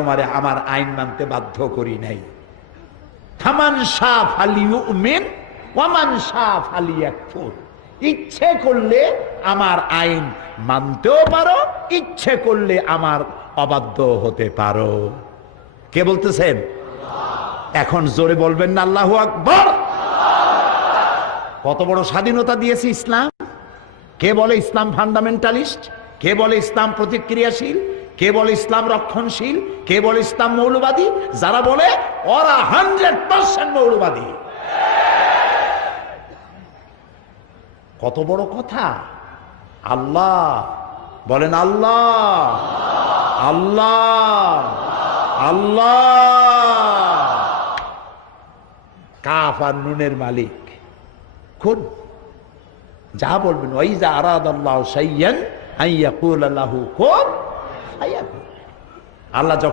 তোমারে আমার আইন মানতে বাধ্য করি নাই। ফামান শাআ ফালিউমিন ওয়া মান শাআ ফালিয়াকফুর। ইচ্ছে করলে আমার আইন মানতেও পারো, ইচ্ছে করলে আমার অবাধ্য হতে পারো। কে বলতেছেন? এখন জোরে বলবেন না আল্লাহু আকবার। কত বড় স্বাধীনতা দিয়েছে ইসলাম। কে বলে ইসলাম ফান্ডামেন্টালিস্ট? কে বলে ইসলাম প্রতিক্রিয়াশীল? কে বলে ইসলাম রক্ষণশীল? কে বলে ইসলাম মৌলবাদী? যারা বলে ওরা 100% মৌলবাদী। কত বড় কথা। আল্লাহ বলেন, আল্লাহ আল্লাহ আল্লাহ। কাফ আর নুনের মালিক। কোন যা বলবেন, ওয়াইজা আরাদাল্লাহু শাইয়ান আন ইয়াকুলা লাহু কুন ফায়াকুন। আল্লাহ